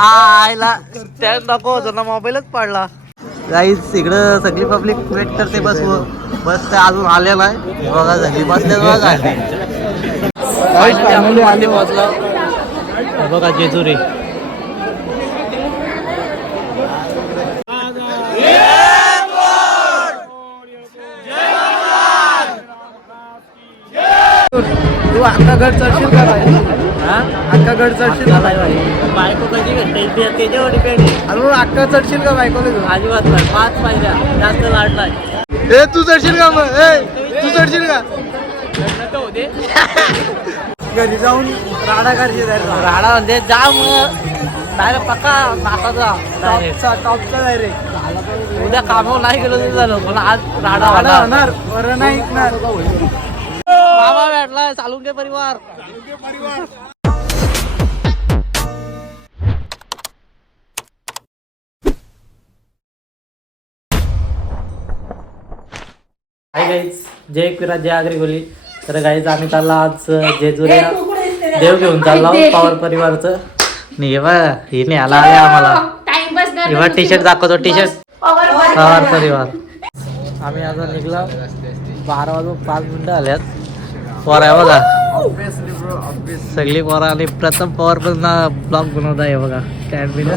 आयला त्या नको होतं मोबाईलच पडला. गाईस इकडं सगळी पब्लिक वेट करते बस काय अजून आले नाही बघा. सगळी बसल्या बघा जेजुरी. तू अख्खा गड चढशील का भाई? अख्खा गड चढशील का भाई? बायको कशी घडते त्याच्यावर डिपेंड आहे. अरे अख्खा चढशील का बायकोला घेऊन? अजिबात नाही. 5 पायऱ्या जास्त लाडलाय. ए तू चढशील का मग? तू चढशील का? घरी जाऊन राडा करशील. राडा म्हणजे जाम डायरेक्ट पक्का नाकाचा टॉपचा डायरेक्ट. उद्या कामावर नाही गेलो तरी झालं पण आज राडा होणार बरं नाही ऐकणार. मामा भेटलाय. चालून परिवार. हाय गाईज, जय एकविरा जय आगरी बोली. तर गाईज आम्ही चालला आज जेजुरीला देव घेऊन चाललो पवार परिवारचं. नाही बा हे नाही आला आहे आम्हाला. टी शर्ट दाखवतो. टी शर्ट पवार परिवार. आम्ही आता निघला 12 वाजून 5 मिनिटं आल्यात. पोर आहे बघा सगळी पोरं. आणि प्रथम पवार पण ब्लॉग बनवत आहे बघा. स्टँड बिन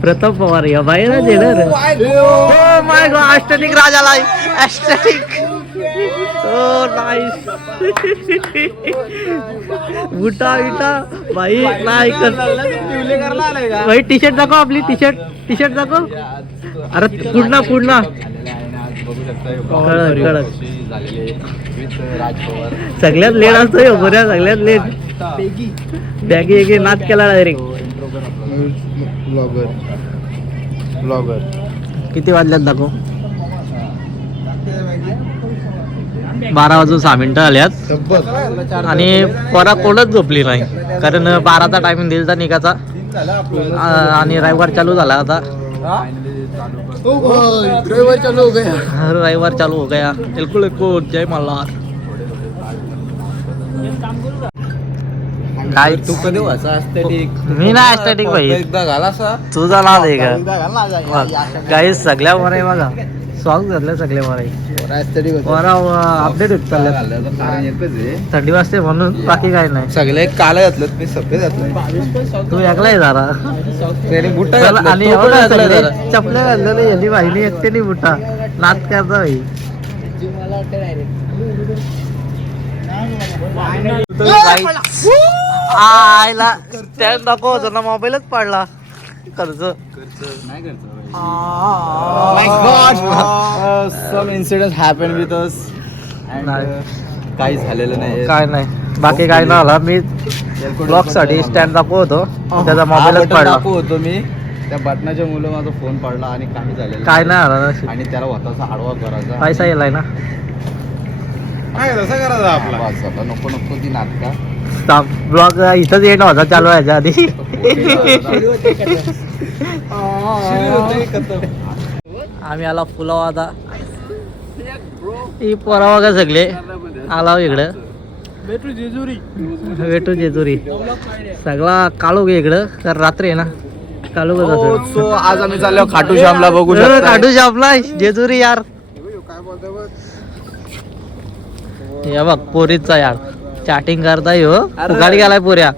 प्रथम पवार या बाहेर jailer. Oh my God aesthetic राजाला ॲस्टेटिक. Oh nice. उठा विटा भाई नाही कर भाई. टी शर्ट दाखव आपली. टी शर्ट दाखव. अरे पुढला सगळ्यात लेट असतो बऱ्या. सगळ्यात लेट बॅगी एक नाच केला डायरेक्ट. ब्लॉगर किती वाजल्यात दाखव? 12 वाजून 6 मिनिटं आल्यात. आणि पोरा कोणच झोपली नाही कारण 12चा टायमिंग दिलता निघाचा. आणि रविवार चालू झाला आता. रविवार चालू हो गया. बिलकुल जय मल्हार. काय तू कधी वाचा ॲस्थेटिक? मी ना ॲस्थेटिक भाई. एकदा घाला तुझा नाद आहे का? काही सगळ्या वर आहे बघा. सॉंग घातले सगळे वर आहे. अपडेट होत चालले. थंडी वाजते म्हणून बाकी काय नाही. सगळे काला घातलं मी सफेद घातलं. तू एकलाय जरा. आणि चपल्या घातलेले यांनी बाईनी एकट्याने बुटा नाच करता भाई. आयला त्या नको होतं ना मोबाईलच पडला. कर्ज some incidents happened with us and काही झालेलं नाही. काय नाही बाकी काय नाही आला. मी ब्लॉक साठी स्टँड दाखवतो त्याचा मोबाईलच पडला. होतो मी त्या बटनाच्या मुलं माझा फोन पडला आणि काही झालेलं काय नाही आला. आणि त्याला होताचा आडवा करायचा. पैसा येलाय ना. काय तसं करायचा आपला. नको ती नाटका. ब्लॉग इथंच येणं होता चालू व्हायच्या आधी. आम्ही आला फुलावा आता. ही पोरा बघा सगळे आला इकडं. वेटू जेजुरी सगळा काळू गे इकडं. तर रात्री आहे ना काळू. सो आज आम्ही चाललो खाटू श्यामला बघू. खाटू श्यामला जेजुरी यार. हे बघ पोरीचा यार चॅटिंग करताय हो. फुगाड गेलाय पोऱ्या.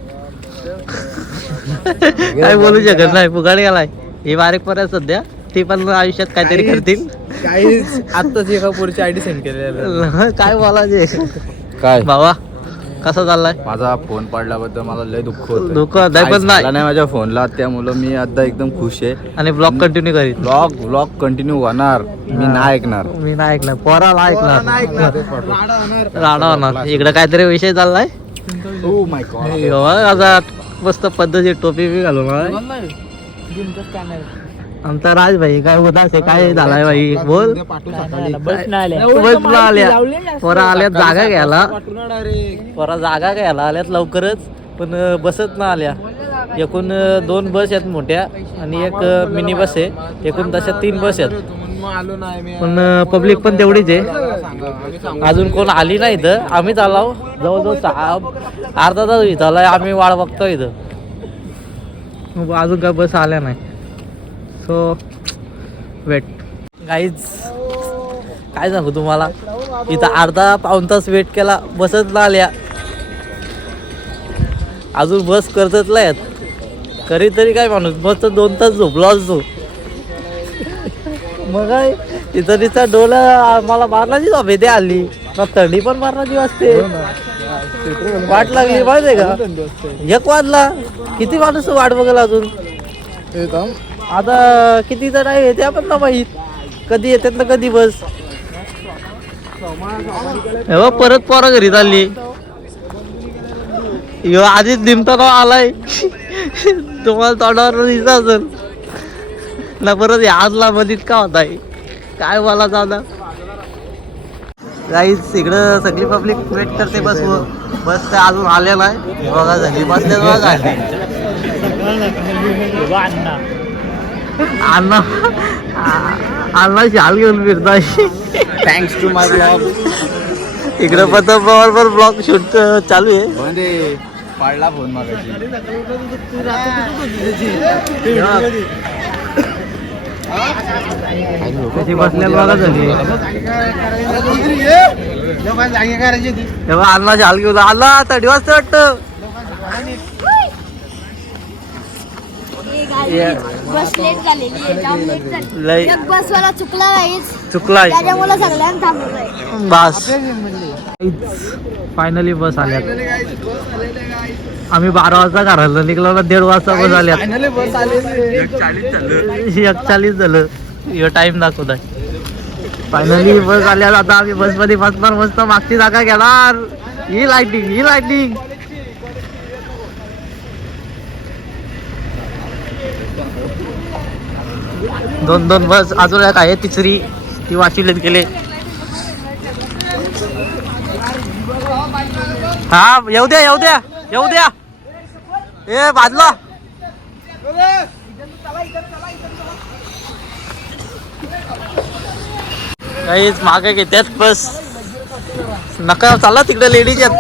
काय बोलू शकत नाही. फुगाड गेलाय. ही बारीक पर्यंत सध्या ती पण आयुष्यात काहीतरी करतील. आत्ताच एका पोरीची आयडी सेंड केलेलं. काय बोलायचे काय बाबा कसा चाललाय? माझा फोन पडल्याबद्दल मला लय दुःख होतं. दुःख पण नाही माझ्या फोनला. त्यामुळे मी आता एकदम खुश आहे. आणि ब्लॉग कंटिन्यू करीत. ब्लॉग कंटिन्यू होणार. मी नाही ऐकणार. पोराला ऐकणार. राडा होणार. इकडे काहीतरी विषय चाललाय. ओ माय गॉड. आता मस्त पद्धती टोपी बी घालून आमचा राज भाई काय उदास आहे. काय झालाय भाई बोल. पोरा आल्यात जागा घ्यायला. पोरा जागा घ्यायला आल्यात लवकरच पण बसत ना आल्या. एकूण 2 बस आहेत मोठ्या आणि एक मिनी बस आहे. एकूण तशा 3 बस आहेत. आलो नाही मी. पण पब्लिक पण तेवढीच आहे. अजून कोण आली नाही इथं. आम्ही चाललो जवळजवळ अर्धा तास इथं आलाय. आम्ही वाट बघतो इथं. अजून काय बस आल्या नाही. सो वेट गाईज, काय सांगू तुम्हाला, इथं अर्धा पाऊण तास वेट केला, बसच ना आल्या. अजून बस करतच नाहीत. कधीतरी काय माणूस मस्त 2 तास झोपला असतो. मग काय तिथं तिचा डोला मला मारण्याची झोप येते आली ना. थंडी पण मारण्याची वाजते. वाट लागली माहिती का, 1 वाजला. किती माणूस वाट बघायला अजून. आता कितीचा टाइम येते आपण ना माहीत. कधी येतात ना कधी बस. परत पोरा घरी चालली. आधीच निमताना आलाय. तुम्हाला तोंडावर दिसत असेल ना. परत आजला मधीत का होताय काय मला जाऊ. गाईज इकडं सगळी पब्लिक वेट करते बस. बस काय अजून आल्या नाही. बघा झाली बसल्या बघा. अण्णा अण्णा शाल घेऊन फिरताय. Thanks to my blog. इकडं प्रथम पवार ब्लॉग शूट चालू आहे. म्हणजे पाडला फोन मागायची. कशी बसल्या बघा झाली. तेव्हा अण्णा शाल घेऊन आला. 3 वाजता वाटतं. बस लेट झालेली आहे, जाम लेट झाली. लय एक बसवाला चुकला नाहीच, चुकलाय. त्याच्यामुळे सगळ्यांना थांबवलंय. बस फायनली बस आल्या. आम्ही 12 वाजता घराला निघलो ना. 1:30 वाजता बस आल्या. 1:40 झालं. हे टाइम दाखवत आहे. फायनली बस आल्या. आता आम्ही बस मध्ये बसणार. मस्त मागची जागा घेणार. ही लाइटिंग. दोन बस अजून एक आहे. तिसरी ती वाशिलेत गेले. हा येऊ द्या. ए बाजला. काहीच मागे घेतात बस. नका चालला तिकडे लेडीज आहेत.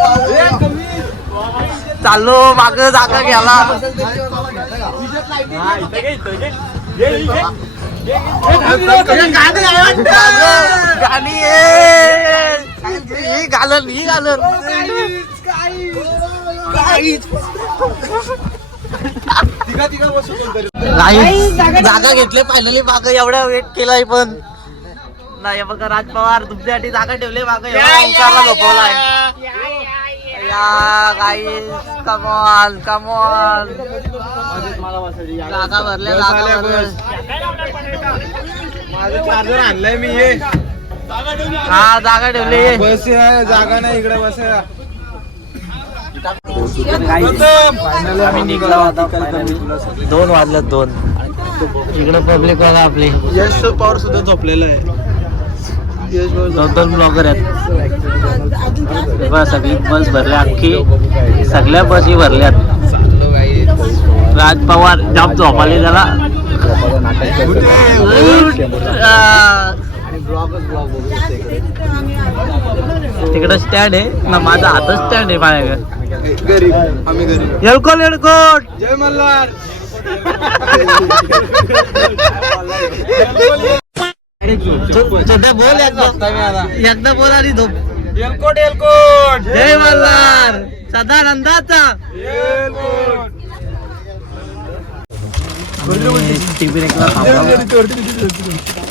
चाललो माग जागा घ्यायला. गाणी ही घालन. जागा घेतले फायनली. माग एवढ्या वेट केलाय पण नाही. बघा राज पवार तुमच्यासाठी जागा ठेवले. माग एवढा झोपवलाय. या गाईस कमॉन जागा भरल्या. चार्जर आणलाय मी. हा जागा ठेवली. बस जागा नाही इकडे बस. आम्ही निघलो आता. 2 वाजल्यात 2. इकडे पब्लिक बघा आपली. यश पवार सुद्धा झोपलेला आहे. 2 ब्लॉगर आहेत. सगळी बस भरल्या. अख्खी सगळ्या बसी भरल्यात. राज पवार जाम झोपाले त्याला. तिकडं स्टँड आहे ना. माझा हातच स्टँड आहे माझ्याकडे. गरीब आम्ही गरीब. येळकोट. जय मल्हार. बोल एकदा बोल आणि झोप. एलकोट. जय मल्हार. सदानंदाचा.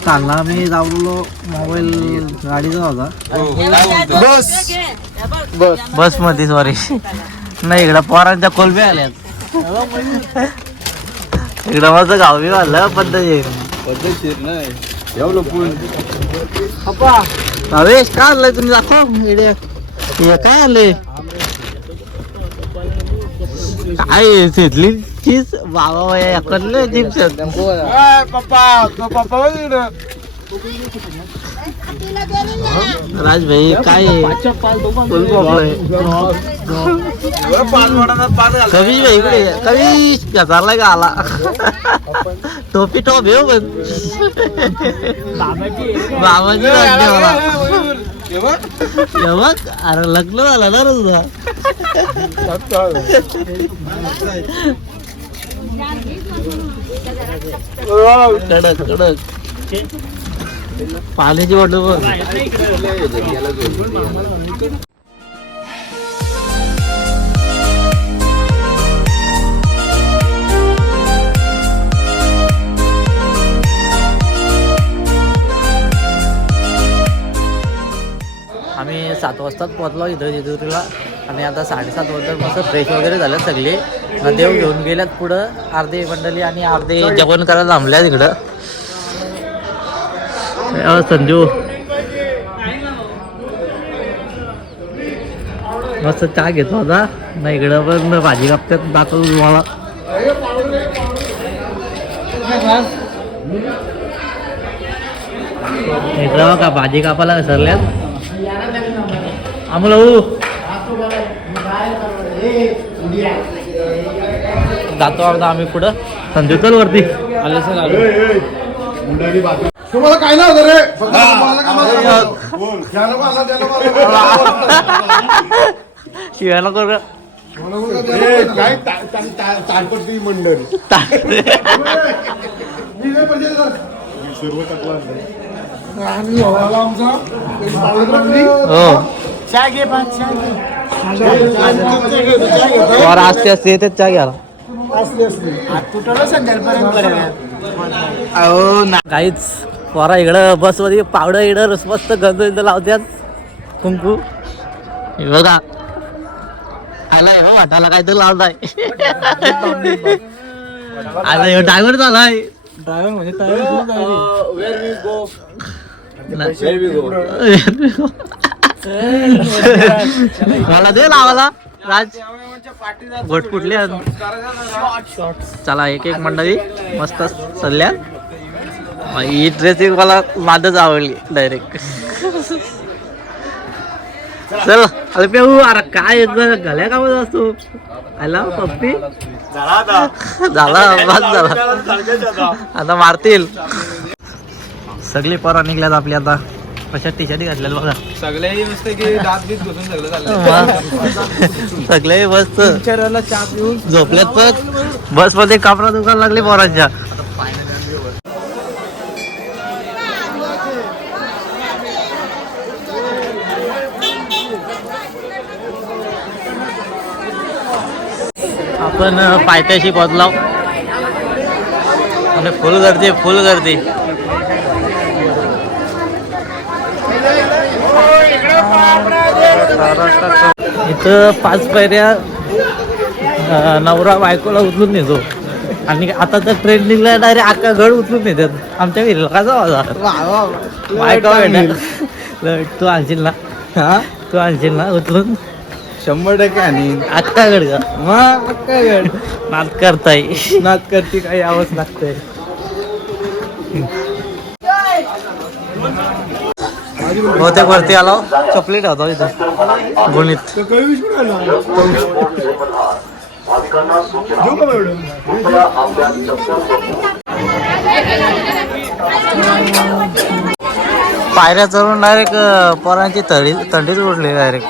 कालला मी जाऊलो. मोबाईल गाडीचा होता. बस मध्ये सॉरी. नाही इकडं पोरांच्या कोलब्या आल्यात. इकडं माझं गाव बी वाढलं पद्धतशीर नाही. एवढं पूल हवेश काय आणलंय तुम्ही दाखव. हे काय आलंय. काय तिथली चीज बाबा चिप्स. पप्पा राज भाई काय कवी भाई इकडे कवी चाललाय का आला टोपी टॉप येऊ पण बाबाजी मला अरे लग्न झालं ना तुझा कडक कडक पाण्याची बॉटल बघ आम्ही 7 वाजताच पोहोचलो इथं जेजुरीला आणि आता 7:30 वाजता मस्त फ्रेश वगैरे झालं सगळे देव घेऊन गेल्यात पुढं अर्धे मंडळी आणि अर्धे जेवण करायला थांबल्या तिकडं संजू मस्त चहा घेतो होता ना इकडं पण भाजी कापत्यात दाखवतो तुम्हाला इकडं का भाजी कापायला विसरल्यात आम्हाला जातो आता आम्ही पुढं संजू चल वरती आले सर आलो तुम्हाला काय ना होतं रे शिवायला कर काय ताडपत्री मंडळ असते असते तेच चहा घ्यायला काहीच पोरा इकडं बसमध्ये पावडं इकडं मस्त गंध इथं लावत्यात कुंकू हे बघा आलाय बा वाटायला काय तर लावलाय आता ड्रायव्हर झालाय ड्रायव्हर म्हणजे मला दे लावाला राज गोट कुठले चला एक एक मंडळी मस्त सल्ल्या ही ड्रेसिंग मला माझच आवडली डायरेक्ट चल अरे पेऊ अरे काय घाल्या का असतो आला पप्पी झाला बस झाला आता मारतील सगळी पोरं निघल्यात आपली आता कशा टी शर्ट घातल्या बघा सगळ्याही मस्त की दात बीत घुसून सगळं चाललंय सगळे मस्त चहा पिऊन झोपल्यात पण बस मध्ये कापडा दुकान लागले पोरांच्या आपण पायथ्याशी पोहोचलो आणि फुल गर्दी इथं 5 पायऱ्या नवरा बायकोला उचलून नेतो आणि आता तर ट्रेन निघला डायरेक्ट अख्खा गड उचलून नेतात आमच्या विहिरीला कसा माझा बायका भेटा तू आणशील ना तू आणशील ना उचलून 100% आणि अख्खा गड का मग अख्खा गड नाद करताय नाद करते काही यावंच लागतंय बहुतेक वरती आलो चॉकलेट होतो इथं गुणित पायऱ्या चढून डायरेक्ट पोरांची थंडीच उडली डायरेक्ट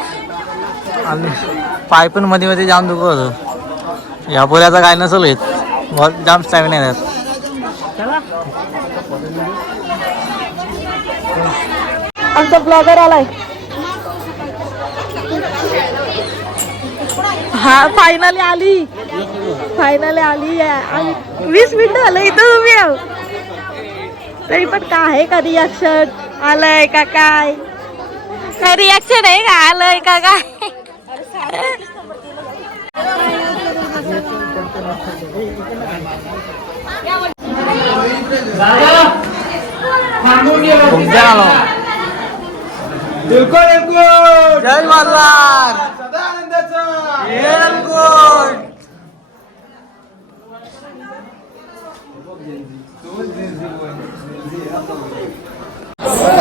आणि पाय पण मध्ये मध्ये जाम दुखत होतं या पोऱ्याचा काय नसेल येत जाम स्टॅमिना येतात आमचा ब्लॉगर आलाय हा फायनली आली आणि 20 मिनिटं आलं इथं उभी आहो तरी पण काय आहे का रिॲक्शन आलंय का काय रिॲक्शन आहे का आलंय का काय जय मल्हार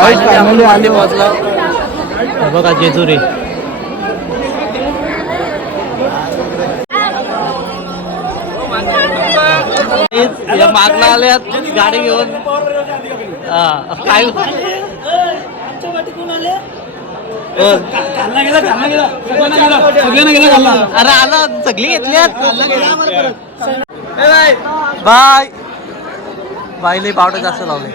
फायनली आपण finally वरती आलो. पोहोचलो. हे बघा जेजुरी. मागला आल्यात गाडी घेऊन. काय अरे आला सगळी घेतली. बाय बाईले पावडर जास्त लावले.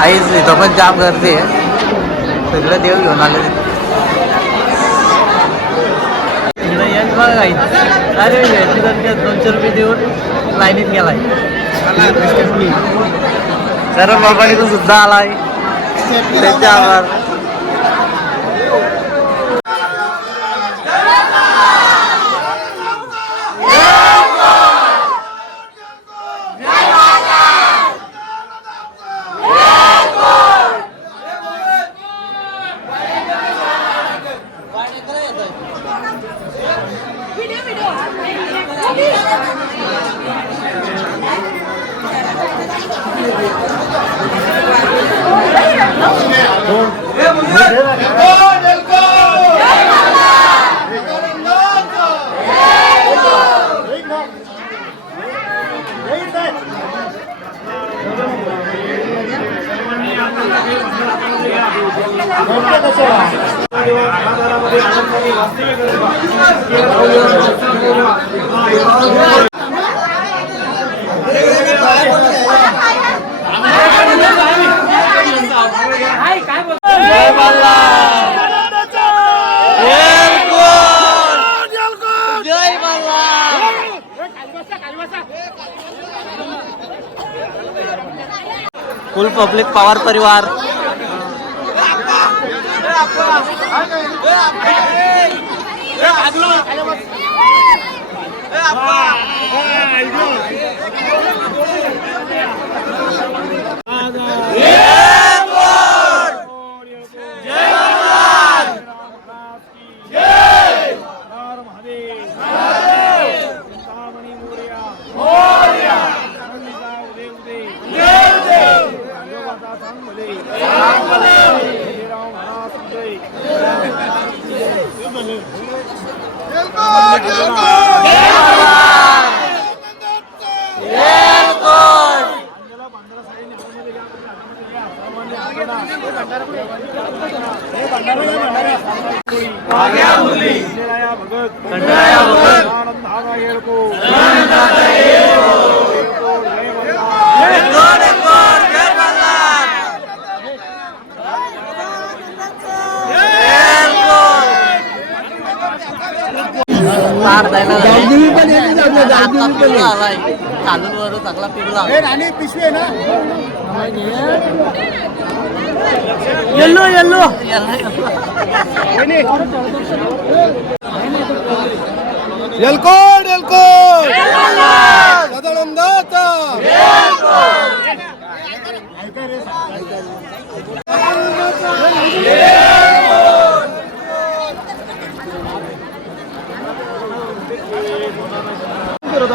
आईच इथं पण जाम गर्दी आहे. सगळं देव घेऊन आले बघा. अरे याची गर्दी 200 रुपये देऊन लाईनीत गेलाय. सर्व मोबाईल सुद्धा आलाय त्याच्यावर. फुल पब्लिक पवार परिवार. चांगला पिकला. येल्लो येल्लो एलकोड एलकोड सदानंदाचा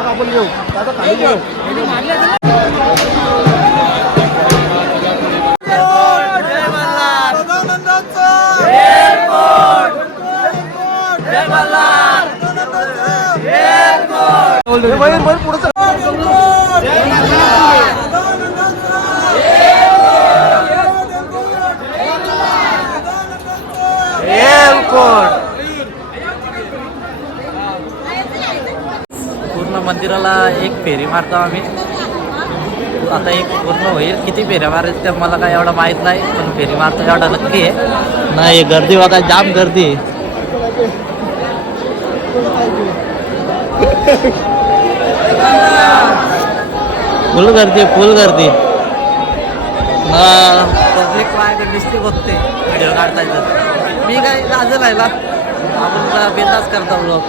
आपण येऊ आता खाली घेऊ. पूर्ण मंदिराला एक फेरी मारतो आम्ही. आता एक पूर्ण होईल. किती फेऱ्या मारायचं ते मला काय एवढं माहित नाही, पण फेरी मारतो एवढा नक्की आहे. नाही गर्दी बघा, जाम गर्दी आहे. फुल गर्दी फुल गर्दी. पब्लिक माझ्याकडे दिसते बघते व्हिडिओ काढता येतात. मी काय लाजल आहे ना, आपण बिंदास करता ब्लॉग.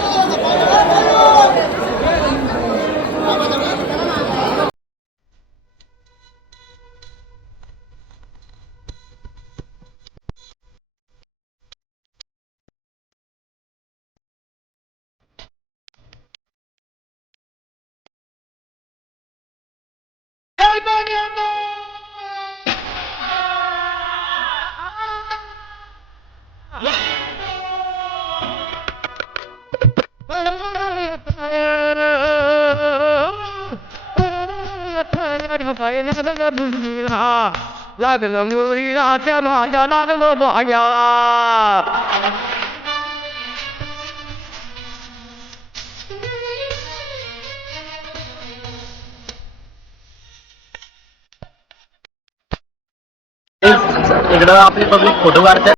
इकडं आपली पब्लिक फोटो काढतात.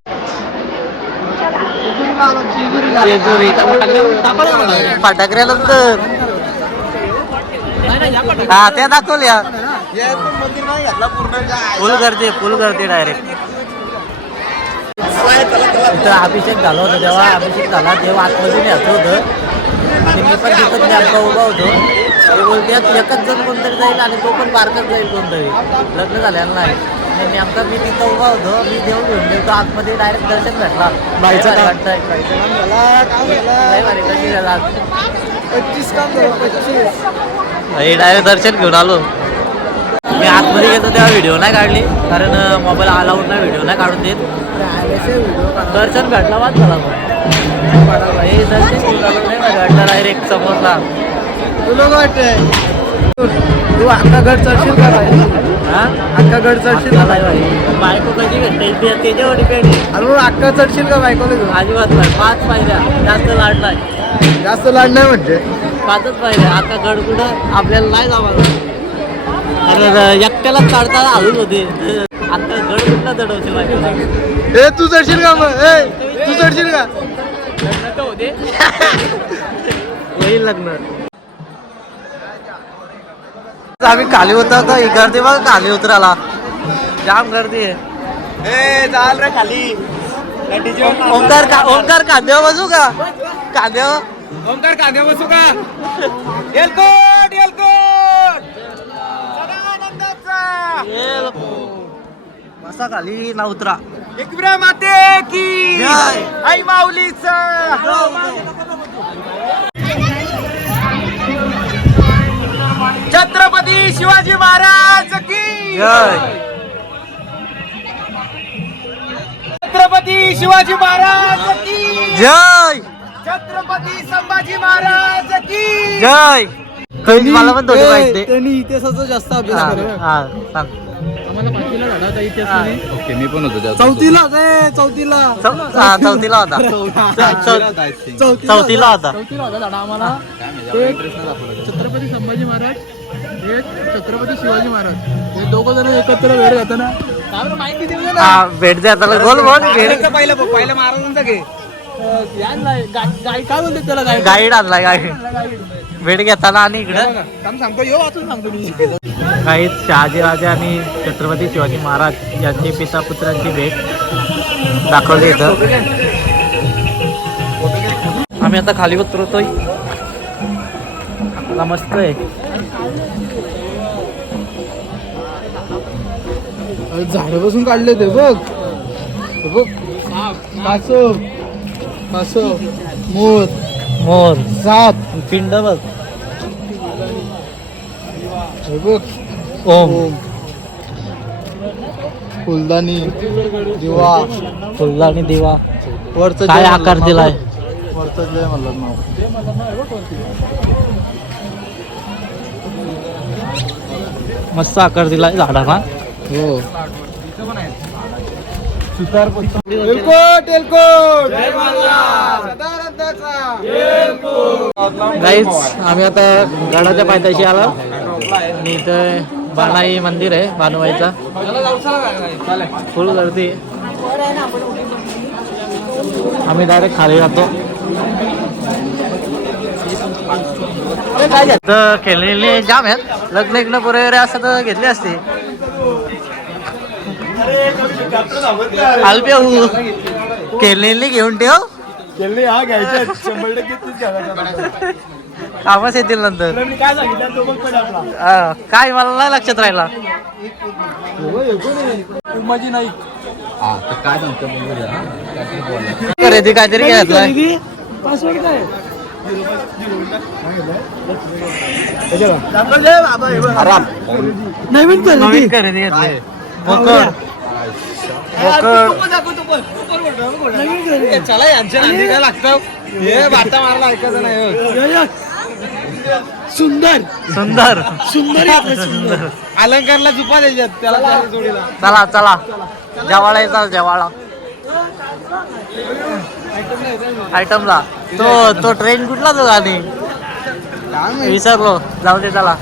फटाकऱ्यानंतर हा त्या दाखवल्या फुल करते डायरेक्ट. तिथं अभिषेक झाला होता तेव्हा अभिषेक झाला तेव्हा आतमध्ये न्यायचं होतं आणि मी पण तिथं नेमका उभा होतो. ते बोलते एकच जण कोणतरी जाईल आणि तो पण बारकच जाईल कोणतरी लग्न झालेलं नाही. आणि नेमका मी तिथं उभा होतो. मी देव घेऊन गेलो आतमध्ये डायरेक्ट दर्शन भेटला. बाईचा काम. वाटतंय 25 काम झालं 25. डायरेक्ट दर्शन घेऊन आलो. मी आतमध्ये गेलो तेव्हा व्हिडिओ नाही काढली कारण मोबाईल अलाउड नाही व्हिडिओ नाही काढून देत. दर्शन भेटला वाच झाला हे दर्शन घेऊन आलो नाही भेटला डायरेक्ट समोरला. तुला काय वाटतंय तू अख्खा गड चढशील का भाई? हा अख्खा गड चढशील का भाई? बायको कशी भेटते त्याच्यावर डिपेंड आहे. अरे अख्खा चढशील का बायकोला घेऊन? अजिबात नाही. 5 पायऱ्या जास्त लाड नाही. जास्त लाड नाही म्हणजे 5च पायऱ्या. आता गड कुठं आपल्याला नाही जावं एकट्यालाच काढता अजून होते. आता गड कुठला चढवशील माहिती? ए तू चढशील का मग? ए तू चढशील का? होईल लग्न. आम्ही खाली होता तर ही गर्दी बघ खाली उतराला जाम गर्दी आहे. ए चाल रे खाली. ओंकार कांद्यावर बसू का? कांद्यावर ओंकार कांद्या बसू का? एलकोट एलकोट सदानंदाचा बसा खाली ना उतरा. एकविरा माते की जय. आई माऊलीचा. छत्रपती शिवाजी महाराज की जय. छत्रपती शिवाजी महाराज की जय छत्रपती संभाजी महाराज की जय. मला पण थोडी माहिती आहे. त्यांनी इतिहासाचा जास्त अभ्यास केला. हा सांग. आम्हाला 5वीला झाला होता इतिहास. ओके मी पण होतो त्यात. चौथीला चौथीला चौथीला होता. चौथीला होता. होता झाडा आम्हाला. एक छत्रपती संभाजी महाराज एक छत्रपती शिवाजी महाराज हे दोघं जण एकत्र वेळ घेताना माहिती देऊ ना. हा भेट द्या त्याला गोल बोल भेट. पहिलं महाराजांचा घे. काय बोलते त्याला गाईड आणलाय गाईड भेट घेताना. आणि इकडं काम सांगतो यो वाचून सांगतो मी. काही शहाजीराजे आणि छत्रपती शिवाजी महाराज यांची पिता पुत्रांची भेट दाखवली इथं. आम्ही आता खाली उतरतोय. आता मस्त आहे. झाड बसून काढले ते बघ. बघ कासव कासव मोर मोर साप पिंड बघ. हे बघ ओम फुलदाणी दिवा फुलला आणि दिवा. वरचं काय जय आकार म्हणलं दिलाय? नाव. वरचं जय म्हणलं नाव. मस्त आकार दिलाय झाडाला. हो एलकोट एलकोट गाईज आम्ही आता गडाच्या पायथ्याशी आलो आणि इथं बाणाई मंदिर आहे बानुबाईचा. फुल गर्दी. आम्ही डायरेक्ट खाली जातो. तर खेळलेले जाम आहेत. लग्न इग्न पुरे असं तर घेतली असते. अल्पे खेळलेली घेऊन ठेव. हा घ्यायचे 100% कामच येतील नंतर. काय सांगितलं तो बघ पण आपला. काय मला नाही लक्षात राहिला. उमाजी नाईक हा तर काय सांगतो बघू जरा. काहीतरी बोला. खरेदी काहीतरी घेतलाय. पासवर्ड काय नवीन नवीन खरेदी घेतली. बोकड चला यांच्या नांदी काय लागतं हे बाता मारायला ऐकायचं नाही. सुंदर सुंदर सुंदर आहे, सुंदर अलंकारला झुपा द्यायच्यात त्याला जोडीला. चला चला जवाळा येतात जवाळा आयटमला. तो ट्रेन कुठला तो गाणी विसरलो, जाऊ दे त्याला.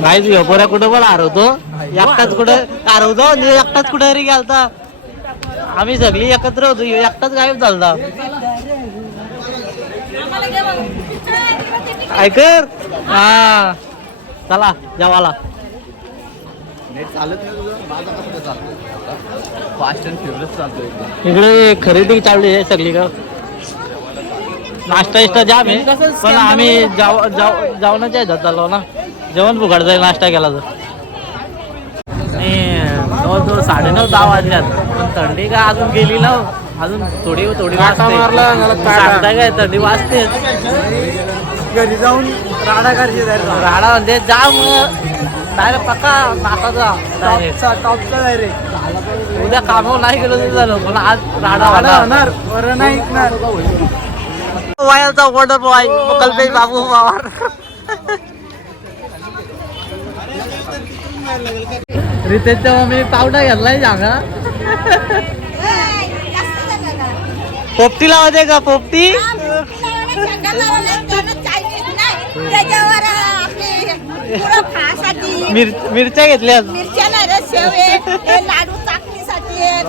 नाही पोऱ्या कुठं पण हरवतो, एकटाच कुठं हरवतो आणि एकटाच कुठं तरी गेलता. आम्ही सगळी एकत्र होतो, एकटाच गायब झालता. ऐकर हा चला जेवाला. नेट चालत नाही तुझं, माझा कसं काय चालतो? फास्ट अँड फ्युरियस चालतो एकदम. इकडे खरेदी चालली आहे सगळी का. नाश्ता इष्टा जाम आहे, पण आम्ही जेवणाच्या ह्याच्यात चाललो ना, जेवण फुकट जाईल नाश्ता केला तर. आणि जवळजवळ 9:30-10 वाजल्यात, पण थंडी काय अजून गेली ना, अजून थोडी वाजते. सांगता काय थंडी वाजते. घरी जाऊन राडा करायची राडा म्हणजे जाम डायरेक्ट पक्का नाकाचा डायरेक्ट. टॉपचा डायरेक्ट. उद्या कामावर नाही गेलो तरी झालं, पण आज राडा होणार बरं नाही ऐकणार. वायलचा वॉटर बॉय कल्पेश बाबू पवार. रितेशच्या मी पावडा घेतलाय सांगा. पोपटी लावायचे का पोपटी. मिरच्या घेतल्या. मिरच्या नाही रे, शेव आहे, हे लाडू चाकणीसाठी आहे.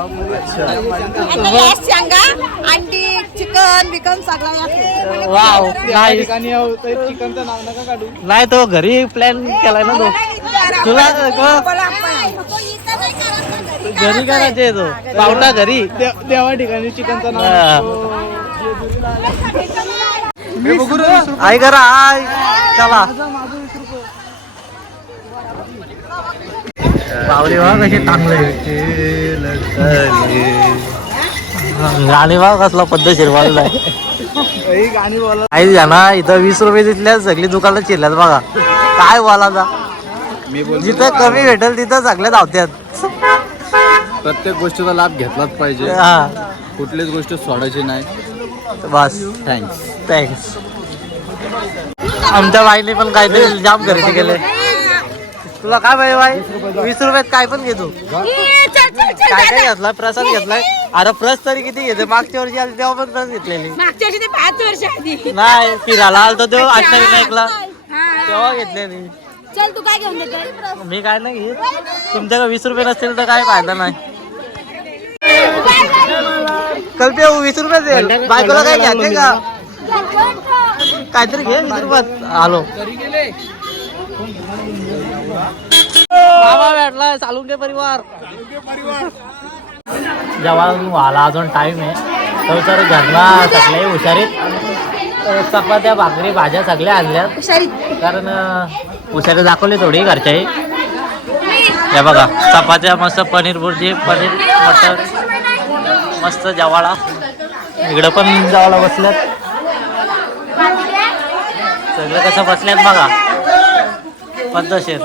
आणि या शेंगा, अंडी, चिकन बिकन सगळं यात. वाव नाही ठिकाणी आहोत, तर चिकनचं नाव नका काढू. नाही तो घरी प्लॅन केलाय ना तो. तुला घरी करायचे तो पावडा घरी. देवा ठिकाणी चिकनचं नाव हा. हे बघू रे, 20 रुपये. आई करा आई चला. बावरी वा कशी चांगले गाणी वा कसला पद्धतशीर वाजलाय. ही गाणी बोला. आई ना इथं 20 रुपये तिथल्या सगळी दुकानं चिरल्यात बघा. काय बोलायचा, मी बोलतो जिथं कमी भेटेल तिथं सगळ्या धावत्यात. प्रत्येक गोष्टीचा लाभ घेतलाच पाहिजे, हा कुठलीच गोष्ट सोडायची नाही. बस थँक्स. थँक्स. आमच्या बाईने पण काहीतरी जाम खरेदी केले. तुला काय बाई बाई 20 रुपयात काय पण घेतो. काय काय घेतला, प्रसाद घेतलाय. अरे प्रस तरी किती घेते. मागच्या वर्षी आली तेव्हा पण प्रस घेतलेली. मागच्या वर्षी ते 5 वर्ष आधी. नाही फिरायला आलतो तेव्हा अष्टविनायकला तेव्हा घेतलेली. चल तू काय घेऊन देते. मी काय नाही घेत. तुमच्याकडे 20 रुपये नसतील तर काय फायदा नाही. कल्पे 20 रुपये दे. बायकोला काय घ्यायचे का काहीतरी घे 20 रुपयात. आलो बाबा भेटलाय सालुंके परिवार. जेव्हा आला अजून टाइम आहे तर घरला सगळे हुशारीत चपात्या भाकरी भाज्या सगळ्या आणल्या. कारण हुशारी दाखवली थोडी घरच्या. हे बघा चपात्या मस्त, पनीर भुर्जी, पनीर मटर, मस्त जवाळा. इकडं पण जवाळा बसल्यात सगळं कसं बसल्यात बघा पद्धतशीर.